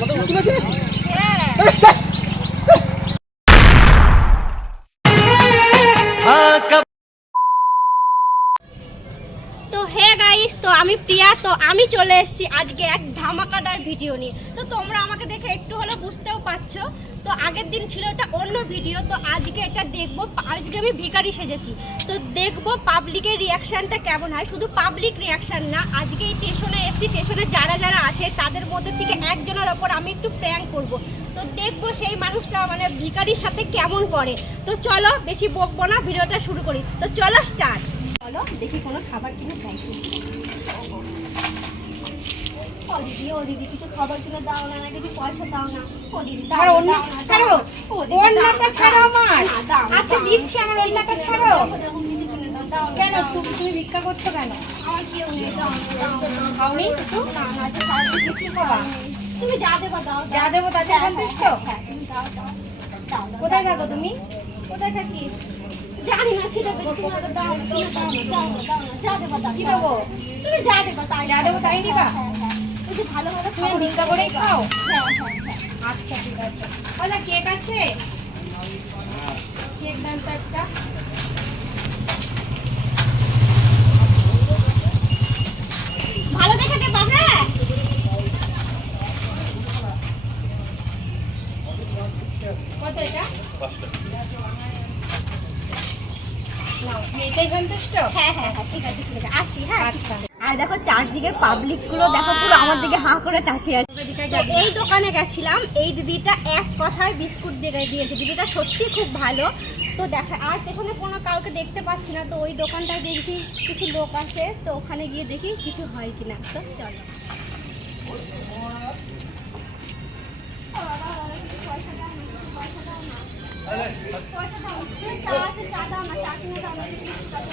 তোমাদের উকিল আছে তো হে গাইস তো আমি প্রিয়া তো আমি চলে এসেছি আজকে এক ধামাকাদার ভিডিও নিয়ে। তো তোমরা আমাকে দেখে একটু হলেও বুঝতেও পারছ। তো আগের দিন ছিল এটা অন্য ভিডিও, তো আজকে এটা দেখব, আজকে আমি ভিখারি সেজেছি। তো দেখব পাবলিকের রিয়াকশনটা কেমন হয়। শুধু পাবলিক রিয়াকশান না, আজকে এই স্টেশনে এসছি স্টেশনে যারা যারা আছে, তাদের মধ্যে থেকে একজনের ওপর আমি একটু প্র্যাঙ্ক করব। তো দেখব সেই মানুষটা মানে ভিখারির সাথে কেমন করে। তো চলো, বেশি বকবো না, ভিডিওটা শুরু করি। তো চলো স্টার্ট চলো, দেখি কোনো খাবার কিনে ও দিদি ও দিদি কিছু খাবার দাও না পয়সা দাও না ও দিদি ছাড়ো, অন্য- ছাড়ো। দাও না। ও দিদি, দাও অন্যটা ছাড়ো আমার। না, দাও না, আচ্ছা, দিচ্ছি, আমার অন্যটা ছাড়ো। দাও, দেখো, কিছু কিনে দাও, দাও না, কেন তুমি তুমি ভিক্ষা করছ কেন আমার কেউ নেই, দাও দাও না। কিছু? না, না, আজকে সারাদিন কি কিছু খাবা? খাওয়া নেই। তুমি যা দেবো দাও যা দেবো তাতে হ্যাঁ, সন্তুষ্ট? হ্যাঁ, হ্যাঁ, তুমি দাও, দাও। দাও, দাও, কোথায় থাকো তুমি কোথায় থাকি জানি না তুমি দাও দাও দাও দাও যা দেবো দাও, কি। দেবো? তুমি যা দেবো তাই যা দেবো তাই দিবা? হ্যাঁ, হ্যাঁ। ভালো ভালো তুমি ভিক্ষা করেই খাও? হ্যাঁ, হ্যাঁ, হ্যাঁ। আচ্ছা ঠিক আছে। কেক আছে? কেক দেন তো একটা। ভালো দেখে দেবো হ্যাঁ কত এটা? নাও তুমি এটাই সন্তুষ্ট? হ্যাঁ হ্যাঁ হ্যাঁ ঠিক আছে ঠিক আছে। আসি হ্যাঁ আচ্ছা। আর দেখো চারদিকে পাবলিকগুলো, দেখো পুরো আমার দিকে হাঁ করে তাকিয়ে আছে। এই দোকানে গেছিলাম, এই দিদিটা এক কথায় বিস্কুট দিয়ে দিয়েছে। দিদিটা সত্যি খুব ভালো। তো দেখা, আর পেছনে কোনো কাউকে দেখতে পাচ্ছি না, তো ওই দোকানটায় দেখছি কিছু লোক আছে, তো ওখানে গিয়ে দেখি কিছু হয় কিনা। তো চলো। পয়সা দাও না। চা আছে, চা দাও না, চা কিনে দাও না, বিস্কুট আছে,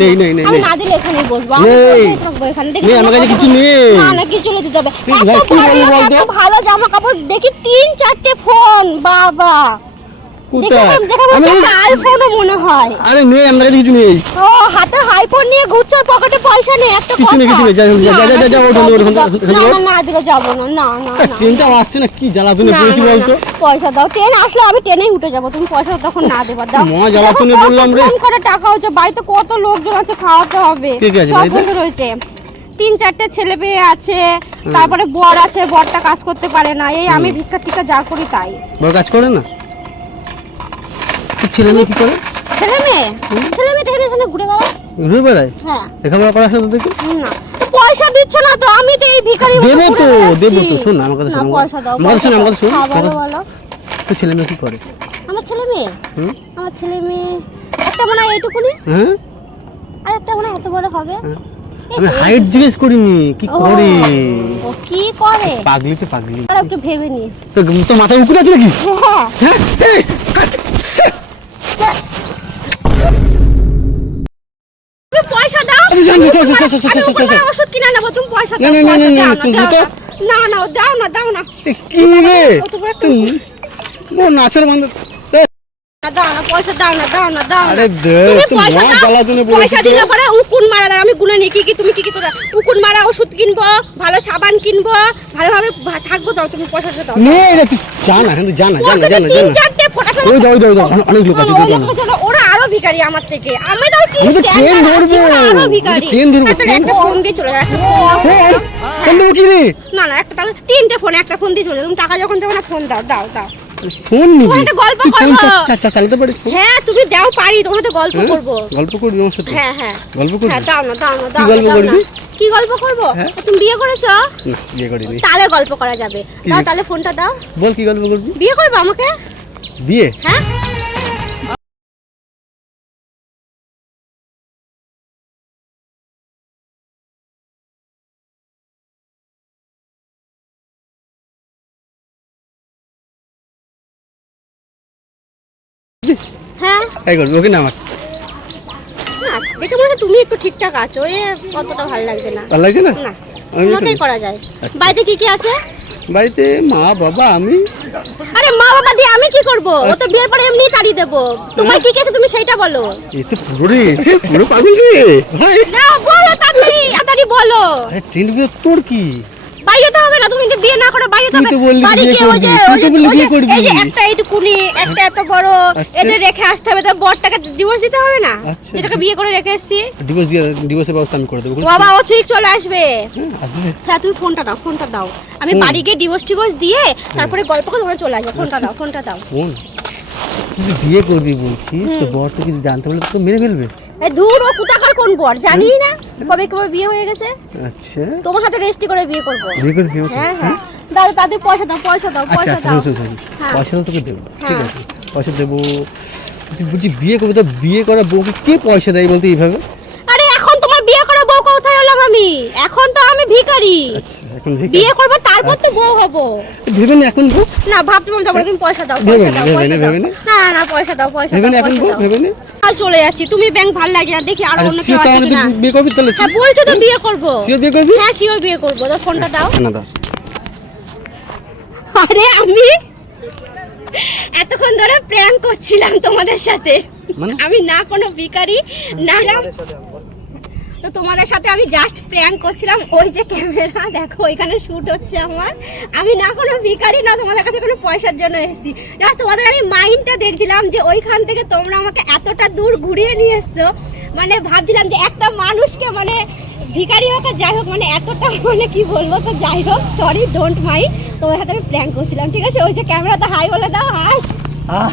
নেই, নেই, আমি নেই। না দিলে এখানেই বসবো আমি নেই। বসেই থাকব এখানে দেখি নেই, আমার কাছে কিছু নেই। না না কিছু চলে দিতে হবে। নেই, এত ভাই, কি ভালো, বলব বলতো? এত ভালো জামা কাপড় দেখি তিন চারটে ফোন। বাবা কোথায়? মনে- আমি আইফোনও মনে হয়। আরে নেই আমার কাছে কিছু নেই। ও হাতে আইফোন নিয়ে ঘুরছো পকেটে পয়সা নেই একটা কিছু নেই, কিছু নেই, যা, যা, যা, যা, যা, ওঠো, ওঠো, ওঠো, না, না, ওঠো। না, না না না না তা না। ট্রেনটা আসছে না কি জ্বালাতনে পড়েছি বলতো? পয়সা দাও ট্রেন আসলে আমি ট্রেনেই উঠে যাব তুমি পয়সা তখন না দেবা দাও। মহা জ্বালাতনে বললাম রে। ফোন করে টাকা হচ্ছে বাড়িতে কত লোকজন আছে খাওয়াতে হবে। সব? রয়েছে। তিন চারটে ছেলে পেয়ে আছে তারপরে বর আছে বরটা কাজ করতে পারে না এই আমি ভিক্ষা টিকা যা করি তাই। কাজ করে না? ছেলে মেয়ে কি করে? ছেলে মেয়ে? ছেলে মেয়ে এখানে এখানে ঘুরে বেড়ায়। ঘুরে বেড়ায়? হ্যাঁ। লেখাপড়া সাথে দেখি না পয়সা দিচ্ছ না তো আমি তো এই ভিখারি দেবো তো দেবো তো শোন না আমার কথা না শোন আমার শোন আমার শোন হ্যাঁ, ছেলে মেয়ে কি করে? আমার ছেলে মেয়ে? আমার ছেলে মেয়ে একটা মনে এইটুকুনি? হ্যাঁ? আর একটা মনে এত বড় হবে? হ্যাঁ। আমি হাইট জিজ্ঞেস করিনি কি করে? ও কি করে? পাগলি তো পাগলি। আর একটু ভেবে নি তো তোর মাথায় উকুন আছে নাকি? হ্যাঁ। হ্যাঁ ওষুধ কিনে নেব তুমি পয়সা না, না, না, না, দাও না, না, তুমি তো- না। না না দাও না দাও না। কি রে? ও তো পুরো একটা- ও নাচের বন্ধ এ, দাও না পয়সা দাও না দাও না দাও আরে দে পয়সা মহা দাও, জ্বালাতনে পয়সা পড়েছিস দিলে পরে উকুন মারা দাও আমি গুনে নিই কি কি তুমি কি কি তো উকুন মারা ওষুধ কিনবো ভালো সাবান কিনবো ভালোভাবে থাকব দাও তুমি পয়সাটা দাও। নে রে তুই যা না এখান থেকে যা না যা না যা না যা তিন না। চারটে ফোঁটা ওই দাও দাও দাও, অনেক- অনেক লোক আছে ওই দাও, দাও না। লোকের জন্য ওরা ভিখারি আমার থেকে। আমি তো আমি তো ট্রেন ধরবো, তো ট্রেন ধরবো, ফোন দিয়ে চলে একটা এ, আরে, ফোন দেবো কি রে? না না একটা তাহলে তিনটে ফোন একটা ফোন দিয়ে চলে। তুমি টাকা যখন দেবো না ফোন দাও দাও দাও। ফোন নিবি? তোমার গল্প করব। চালাতে পারিস হ্যাঁ তুমি দাও পারি তোমার সাথে গল্প হ্যাঁ? করব। গল্প করবি আমার সাথে? হ্যাঁ হ্যাঁ। গল্প করবি? হ্যাঁ দাও না দাও না দাও গল্প করবি? কি গল্প করব? হ্যাঁ? তুমি বিয়ে করেছ? না বিয়ে করিনি। তাহলে গল্প করা যাবে। কি? দাও তাহলে ফোনটা দাও। বল কি গল্প করবি? বিয়ে করব আমাকে? বিয়ে? হ্যাঁ? হ্যাঁ? তাই করবি ওকে না আমার দেখে মনে তুমি একটু ঠিকঠাক আছো এ অতটা ভালো লাগছে না। ভালো লাগে না? না তোমাকেই করা যায়। আচ্ছা। বাড়িতে কি কি আছে? বাড়িতে মা বাবা আমি। আরে মা বাবা দিয়ে আমি কি করব? ও তো বিয়ের পরে এমনি তাড়ি দেবো। তোমার কি কি আছে তুমি সেইটা বলো। এতে পুরো রে পুরো পাগল রে। ভাই। না বলো তাড়াতাড়ি তাড়াতাড়ি বলো। আরে ট্রেন তোর কি? যেতে হবে না তুমি যদি বিয়ে না করো বাড়ি গিয়ে ওই যে। এই যে একটা এইটুকুনি একটা এত বড় আচ্ছা। এদের রেখে আসতে হবে বরটাকে ডিভোর্স দিতে হবে না? আচ্ছা। যেটাকে বিয়ে করে রেখে এসেছি। ডিভোর্স দিয়ে ডিভোর্সের ব্যবস্থা আমি করে দেবো বাবা ও ঠিক চলে আসবে। হ্যাঁ, হ্যাঁ তুমি ফোনটা দাও ফোনটা দাও। আমি? বাড়ি গিয়ে ডিভোর্স টিভোর্স দিয়ে তারপরে গল্প করে তোমরা চলে আসবে। ফোনটা দাও ফোনটা দাও। ফোন তুই বিয়ে করবি বলছিস তো বর তো কিছু জানতে পারলে তো মেরে ফেলবে? দূর ও কুতাকার কোন বর? জানি না। কবে কবে বিয়ে হয়ে গেছে। আচ্ছা। তোমার সাথে রেস্টি করে বিয়ে করব। বিয়ে করে আমাকে? হ্যাঁ হ্যাঁ। দাদা তাদের পয়সা দাও পয়সা দাও আচ্ছা পয়সা আচ্ছা দাও। হ্যাঁ। পয়সা তোকে দেবো ঠিক হ্যাঁ। আছে। পয়সা দেবো তুই বলছি বিয়ে করবি তো বিয়ে করা বউকে কে পয়সা দেয় বলতে এইভাবে আরে এখন তোমার বিয়ে করা বউ কোথায় হলাম আমি এখন তো আমি ভিখারি আচ্ছা এখন ঠিক বিয়ে করব তারপর তো বউ হব ভেবে নি এখন বউ না ভাবতে মন যাব তুমি পয়সা দাও ভেবে পয়সা নে, দাও ভেবে পয়সা নে, দাও না না পয়সা দাও পয়সা ভেবে দাও নি এখন পয়সা বউ দাও ভেবে নি কাল চলে যাচ্ছি তুমি ব্যাংক ভালো লাগে না দেখি আর অন্য তুই কেউ তো আছে কিনা বিয়ে করবি তাহলে হ্যাঁ বলছো তো বিয়ে করব বিয়ে করবি হ্যাঁ শিওর বিয়ে করব তো ফোনটা দাও না দাও আরে আমি এতক্ষণ ধরে প্র্যাঙ্ক করছিলাম তোমাদের সাথে মানে? আমি না কোনো ভিখারি না তো তোমাদের সাথে আমি জাস্ট প্র্যাঙ্ক করছিলাম ওই যে ক্যামেরা দেখো ওইখানে শ্যুট হচ্ছে আমার। আমি না কোনো ভিখারি না তোমাদের কাছে কোনো পয়সার জন্য এসেছি। জাস্ট তোমাদের আমি মাইন্ডটা দেখছিলাম যে ওইখান থেকে তোমরা আমাকে এতটা দূর ঘুরিয়ে নিয়ে এসছো। মানে ভাবছিলাম যে একটা মানুষকে মানে ভিখারি হোক আর যাই হোক মানে এতটা মানে কি বলব তো যাই হোক সরি ডোন্ট মাইন্ড তোমার সাথে আমি প্র্যাঙ্ক করছিলাম ঠিক আছে? ওই যে ক্যামেরা তো হাই বলে দাও হাই আহ।